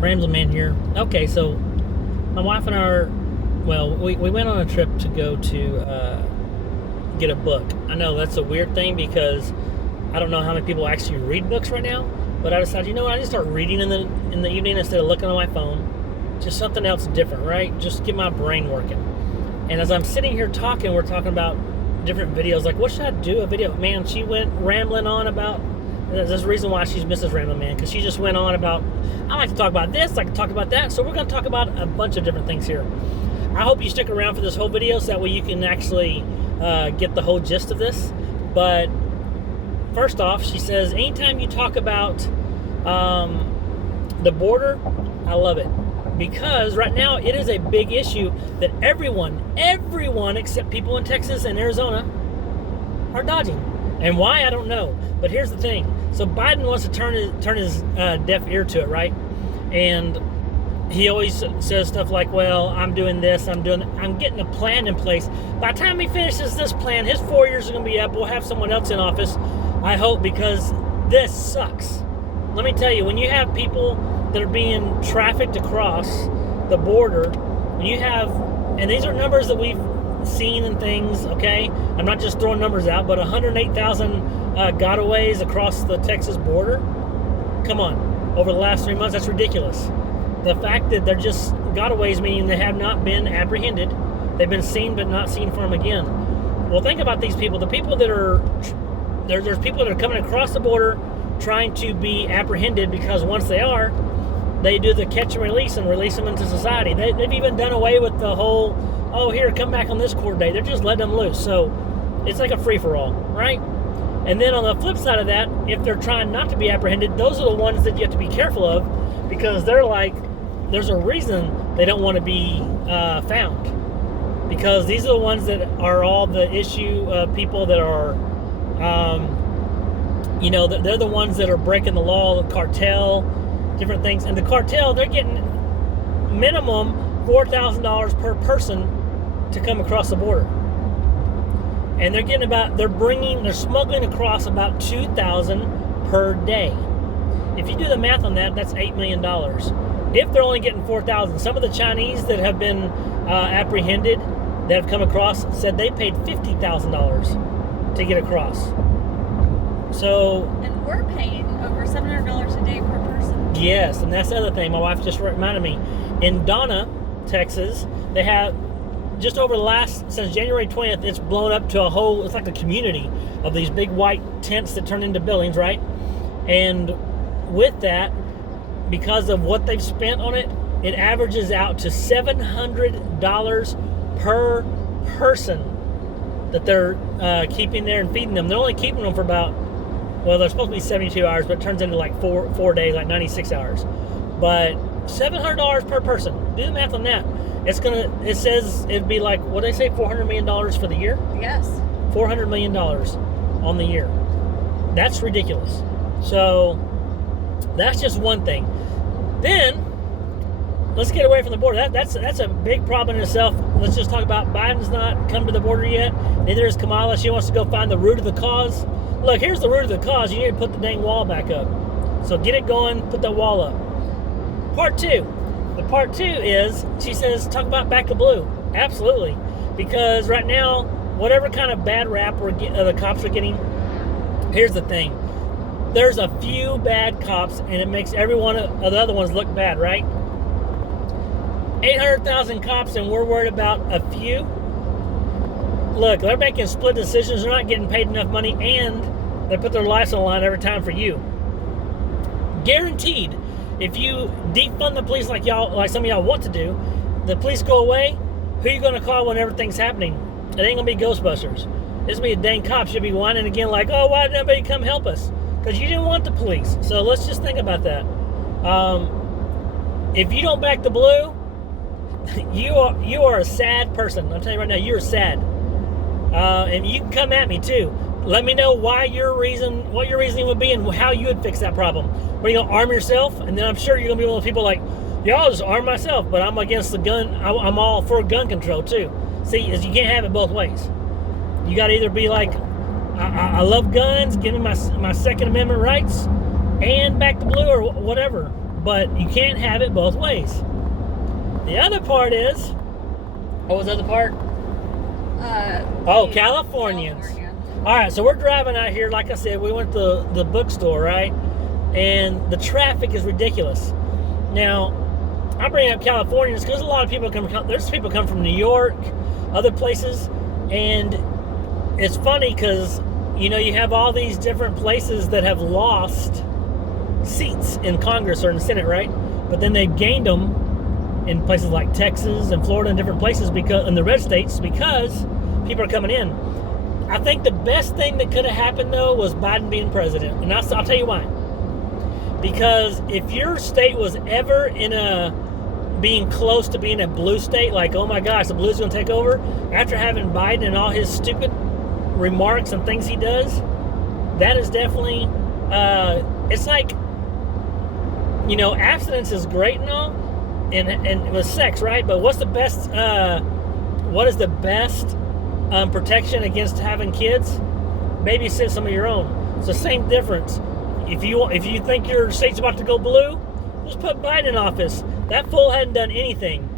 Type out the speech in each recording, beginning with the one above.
Ramblin Man here. Okay, so my wife and I we went on a trip to go to get a book. I know that's a weird thing because I don't know how many people actually read books right now, but I decided, I just start reading in the evening instead of looking on my phone. Just something else different, right? Just get my brain working. And as I'm sitting here talking, we're talking about different videos. Like, what should I do? A video? Man, she went rambling on about. There's a reason why she's Mrs. Ramblin Man, because she just went on about, I like to talk about this, I like to talk about that. So we're going to talk about a bunch of different things here. I hope you stick around for this whole video so that way you can actually get the whole gist of this. But first off, she says, anytime you talk about the border, I love it. Because right now it is a big issue that everyone except people in Texas and Arizona are dodging. And why, I don't know. But here's the thing. So Biden wants to turn his deaf ear to it, right? And he always says stuff like, well, I'm doing this, I'm getting a plan in place. By the time he finishes this plan, his 4 years are going to be up. We'll have someone else in office, I hope, because this sucks. Let me tell you, when you have people that are being trafficked across the border, and these are numbers that we've seen and things, okay? I'm not just throwing numbers out, but 108,000 gotaways across the Texas border. Come on, over the last 3 months, that's ridiculous. The fact that they're just gotaways, meaning they have not been apprehended, they've been seen but not seen from again. Well, think about these people. The people that are there's people that are coming across the border trying to be apprehended, because once they are, they do the catch and release and release them into society. They've even done away with the whole, oh, here, come back on this court day. They're just letting them loose. So it's like a free-for-all, right? And then on the flip side of that, if they're trying not to be apprehended, those are the ones that you have to be careful of, because they're like, there's a reason they don't want to be found. Because these are the ones that are all the issue people that are, they're the ones that are breaking the law, the cartel, different things. And the cartel, they're getting minimum $4,000 per person to come across the border. And they're smuggling across about 2,000 per day. If you do the math on that, that's $8 million. If they're only getting 4,000, some of the Chinese that have been apprehended, that have come across, said they paid $50,000 to get across. So, and we're paying over $700 a day per person. Yes, and that's the other thing. My wife just reminded me. In Donna, Texas, they have just over since January 20th, it's blown up to it's like a community of these big white tents that turn into buildings, right? And with that, because of what they've spent on it, it averages out to $700 per person that they're keeping there and feeding them. They're only keeping them for about, they're supposed to be 72 hours, but it turns into like four days, like 96 hours. But $700 per person. Do the math on that. It says it'd be like, what did they say, $400 million for the year? Yes. $400 million on the year. That's ridiculous. So that's just one thing. Then let's get away from the border. That's a big problem in itself. Let's just talk about Biden's not come to the border yet. Neither is Kamala. She wants to go find the root of the cause. Look, here's the root of the cause. You need to put the dang wall back up. So get it going. Put that wall up. Part two. The part two is, she says, talk about back to blue. Absolutely. Because right now, whatever kind of bad rap the cops are getting, here's the thing. There's a few bad cops, and it makes every one of the other ones look bad, right? 800,000 cops, and we're worried about a few. Look, they're making split decisions. They're not getting paid enough money, and they put their lives on the line every time for you. Guaranteed. If you defund the police like some of y'all want to do, the police go away, who are you going to call when everything's happening? It ain't going to be Ghostbusters. It's going to be a dang cop. You'll be whining again like, oh, why didn't anybody come help us? Because you didn't want the police. So let's just think about that. If you don't back the blue, you are a sad person. I'm telling you right now, you're sad. And you can come at me too. Let me know what your reasoning would be and how you would fix that problem. Are you going to arm yourself? And then I'm sure you're going to be one of those people like, yeah, I'll just arm myself, but I'm against the gun. I'm all for gun control too. See, you can't have it both ways. You got to either be like, I love guns, give me my Second Amendment rights, and back the blue or whatever. but you can't have it both ways. The other part is, what was the other part? Californians. California. All right, so we're driving out here. Like I said, we went to the bookstore, right? And the traffic is ridiculous. Now, I bring up Californians because a lot of people there's people come from New York, other places, and it's funny because, you know, you have all these different places that have lost seats in Congress or in the Senate, right? But then they've gained them in places like Texas and Florida and different places in the red states because people are coming in. I think the best thing that could have happened, though, was Biden being president. And I'll tell you why. Because if your state was ever being close to being a blue state, like, oh my gosh, the blues going to take over, after having Biden and all his stupid remarks and things he does, that is definitely, it's like, you know, abstinence is great and all, and with sex, right? But what is the best protection against having kids? Babysit some of your own. It's the same difference. If you think your state's about to go blue, just put Biden in office. That fool hadn't done anything.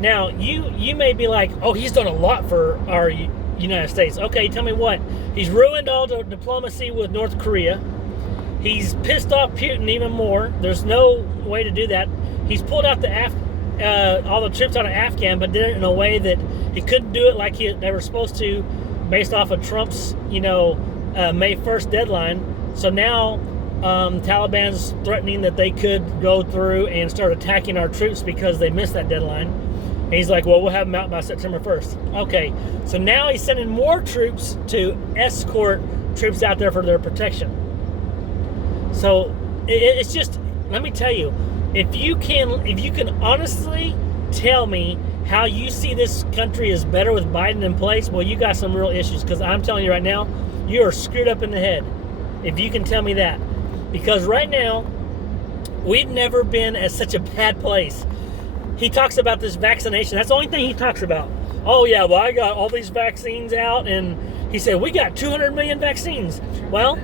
Now, you may be like, oh, he's done a lot for our United States. Okay, tell me what. He's ruined all the diplomacy with North Korea. He's pissed off Putin even more. There's no way to do that. He's pulled out all the troops out of Afghan, but did it in a way that he couldn't do it like they were supposed to, based off of Trump's, May 1st deadline. So now Taliban's threatening that they could go through and start attacking our troops because they missed that deadline. And he's like, well, we'll have them out by September 1st. Okay, so now he's sending more troops to escort troops out there for their protection. So it's just, let me tell you, if you can honestly tell me how you see this country is better with Biden in place, well, you got some real issues, because I'm telling you right now, you are screwed up in the head if you can tell me that. Because right now, we've never been at such a bad place. He talks about this vaccination. That's the only thing he talks about. Oh, yeah, well, I got all these vaccines out, and he said, we got 200 million vaccines. Well,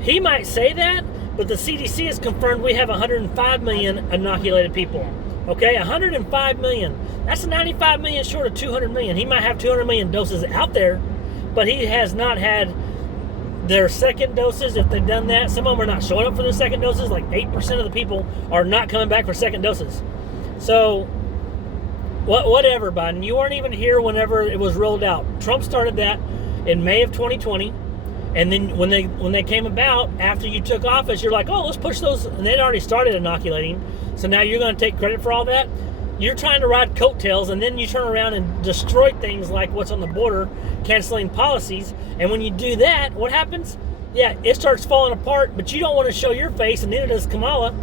he might say that, but the CDC has confirmed we have 105 million inoculated people. Okay, 105 million. That's 95 million short of 200 million. He might have 200 million doses out there, but he has not had their second doses. If they've done that, some of them are not showing up for their second doses. Like 8% of the people are not coming back for second doses. So, whatever, Biden. You weren't even here whenever it was rolled out. Trump started that in May of 2020. And then when they came about, after you took office, you're like, oh, let's push those. And they'd already started inoculating. So now you're going to take credit for all that? You're trying to ride coattails, and then you turn around and destroy things like what's on the border, canceling policies. And when you do that, what happens? Yeah, it starts falling apart, but you don't want to show your face, and neither does Kamala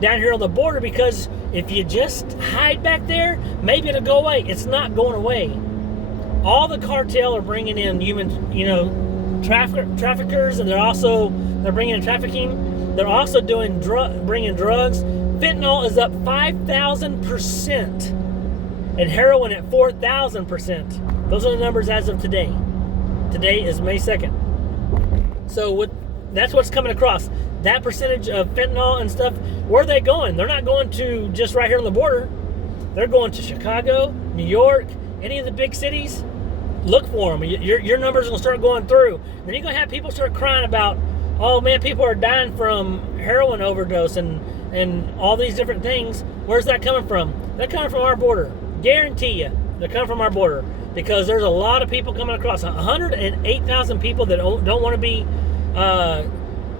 down here on the border, because if you just hide back there, maybe it'll go away. It's not going away. All the cartel are bringing in human, traffickers, and they're bringing in trafficking. They're also doing bringing drugs. Fentanyl is up 5,000%, and heroin at 4,000%. Those are the numbers as of today. Today is May 2nd. So that's what's coming across. That percentage of fentanyl and stuff, where are they going? They're not going to just right here on the border. They're going to Chicago, New York, any of the big cities. Look for them. Your numbers are going to start going through. Then you're going to have people start crying about, oh man, people are dying from heroin overdose and all these different things. Where's that coming from? They're coming from our border. Guarantee you, they're coming from our border, because there's a lot of people coming across. 108,000 people that don't want to be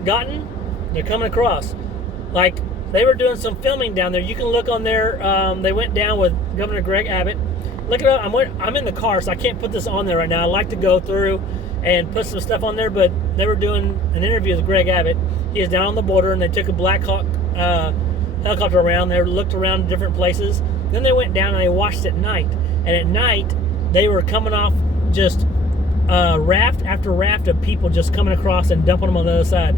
gotten. They're coming across. Like, they were doing some filming down there. You can look on there. They went down with Governor Greg Abbott. Look it up. I'm in the car, so I can't put this on there right now. I like to go through and put some stuff on there, but they were doing an interview with Greg Abbott. He is down on the border, and they took a Black Hawk helicopter around. They looked around different places. Then they went down and they watched at night. And at night, they were coming off just raft after raft of people just coming across and dumping them on the other side,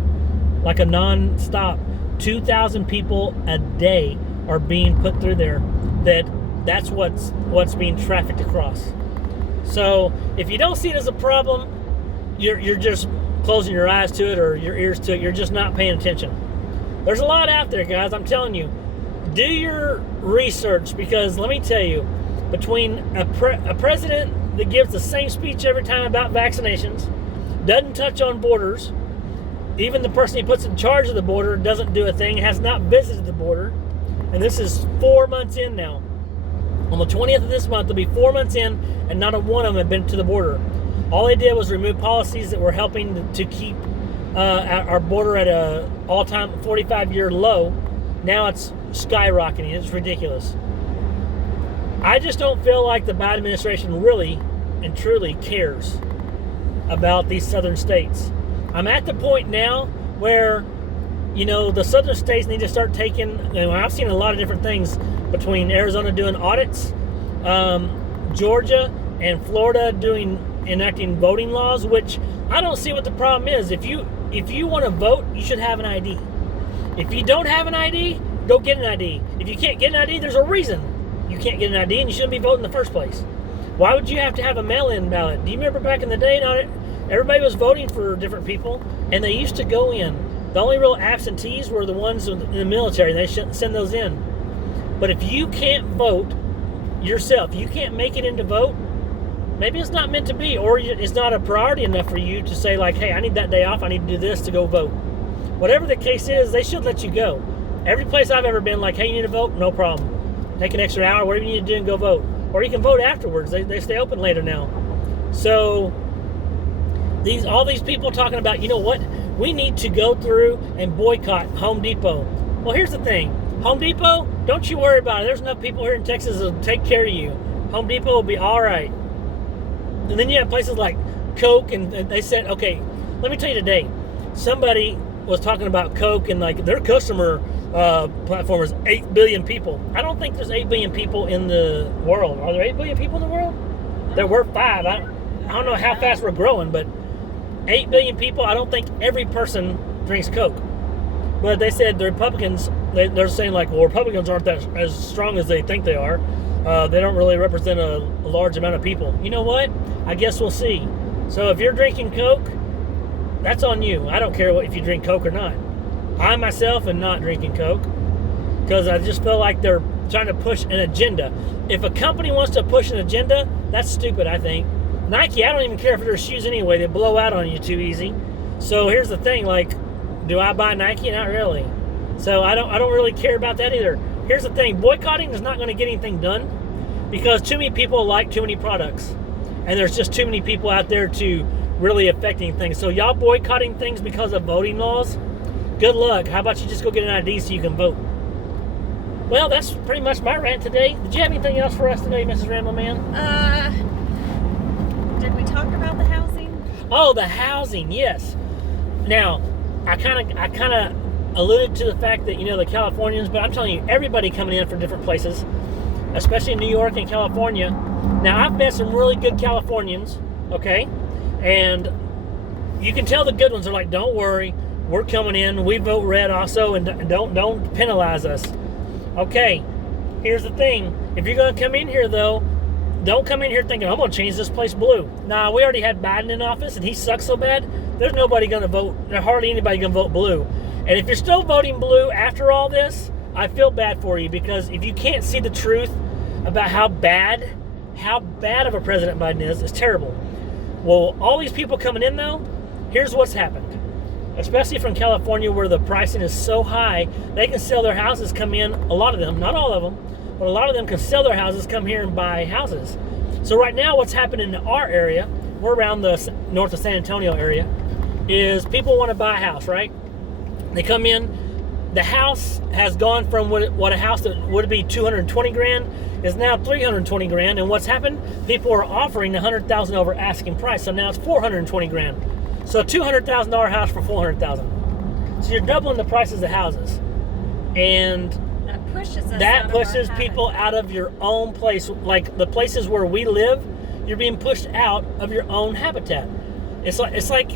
like a non-stop. 2,000 people a day are being put through there. That's what's being trafficked across. So if you don't see it as a problem, you're just closing your eyes to it or your ears to it. You're just not paying attention. There's a lot out there, guys. I'm telling you. do your research, because let me tell you, between a president that gives the same speech every time about vaccinations, doesn't touch on borders, even the person he puts in charge of the border doesn't do a thing, has not visited the border, and this is 4 months in now. On the 20th of this month, it'll be 4 months in, and not a one of them have been to the border. All they did was remove policies that were helping to keep our border at a all-time 45-year low. Now it's skyrocketing. It's ridiculous. I just don't feel like the Biden administration really and truly cares about these southern states. I'm at the point now where, the southern states need to start taking, I've seen a lot of different things between Arizona doing audits, Georgia and Florida enacting voting laws, which I don't see what the problem is. If you want to vote, you should have an ID. If you don't have an ID, go get an ID. If you can't get an ID, there's a reason you can't get an ID, and you shouldn't be voting in the first place. Why would you have to have a mail-in ballot? Do you remember back in the day, everybody was voting for different people, and they used to go in. The only real absentees were the ones in the military, and they shouldn't send those in. But if you can't vote yourself, you can't make it in to vote, maybe it's not meant to be, or it's not a priority enough for you to say, like, hey, I need that day off, I need to do this to go vote. Whatever the case is, they should let you go. Every place I've ever been, like, hey, you need to vote? No problem. Take an extra hour, whatever you need to do, and go vote. Or you can vote afterwards. They stay open later now. So all these people talking about, you know what, we need to go through and boycott Home Depot. Well, here's the thing. Home Depot, don't you worry about it. There's enough people here in Texas that'll take care of you. Home Depot will be all right. And then you have places like Coke, and they said, okay, let me tell you today, somebody was talking about Coke, and like their customer platform is 8 billion people. I don't think there's 8 billion people in the world. Are there 8 billion people in the world? There were 5. I don't know how fast we're growing, but 8 billion people, I don't think every person drinks Coke. But they said the Republicans, they're saying like, well, Republicans aren't that as strong as they think they are. They don't really represent a large amount of people. You know what? I guess we'll see. So if you're drinking Coke, that's on you. I don't care if you drink Coke or not. I myself am not drinking Coke because I just feel like they're trying to push an agenda. If a company wants to push an agenda, that's stupid, I think. Nike, I don't even care for their shoes anyway. They blow out on you too easy. So here's the thing, like, do I buy Nike? Not really. So I don't really care about that either. Here's the thing, boycotting is not going to get anything done because too many people like too many products. And there's just too many people out there to really affecting things. So y'all boycotting things because of voting laws, good luck. How about you just go get an ID so you can vote? Well, that's pretty much my rant today. Did you have anything else for us today, Mrs. Ramblin Man? Did we talk about the housing? Oh, the housing, yes. Now, I kind of alluded to the fact that, the Californians, but I'm telling you, everybody coming in from different places, especially in New York and California. Now, I've met some really good Californians, okay? And you can tell the good ones are like, don't worry, we're coming in, we vote red also, and don't penalize us. Okay, here's the thing. If you're going to come in here, though, don't come in here thinking, I'm going to change this place blue. Nah, we already had Biden in office, and he sucks so bad, there's nobody going to vote, there's hardly anybody going to vote blue. And if you're still voting blue after all this, I feel bad for you, because if you can't see the truth about how bad of a President Biden is, it's terrible. Well, all these people coming in, though, here's what's happened. Especially from California, where the pricing is so high, they can sell their houses, come in, a lot of them, not all of them, but a lot of them can sell their houses, come here and buy houses. So right now, what's happening in our area, we're around the north of San Antonio area, is people want to buy a house, right? They come in, the house has gone from what a house that would be 220 grand is now 320 grand, and what's happened? People are offering $100,000 over asking price, so now it's 420 grand. So a $200,000 house for $400,000. So you're doubling the prices of houses, and that pushes people out of your own place. Like the places where we live, you're being pushed out of your own habitat. It's like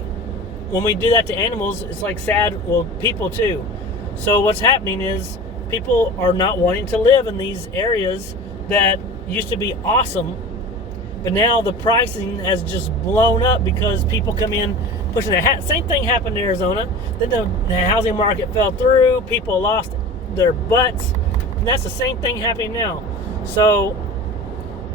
when we do that to animals, it's like sad. Well, people too. So what's happening is people are not wanting to live in these areas that used to be awesome, but now the pricing has just blown up because people come in pushing it. Same thing happened in Arizona. Then the housing market fell through. People lost their butts. And that's the same thing happening now. So,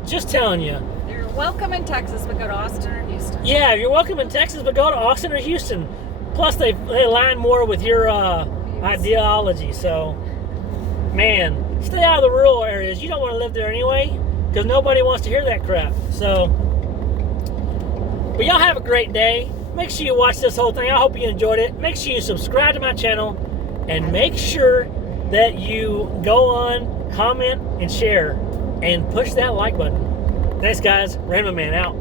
just telling you. You're welcome in Texas, but go to Austin or Houston. Yeah, you're welcome in Texas, but go to Austin or Houston. Plus, they align more with your ideology. So, man, stay out of the rural areas. You don't want to live there anyway, because nobody wants to hear that crap. So, but y'all have a great day. Make sure you watch this whole thing. I hope you enjoyed it. Make sure you subscribe to my channel, and make sure that you go on, comment, and share, and push that like button. Thanks, guys. Ramblin Man out.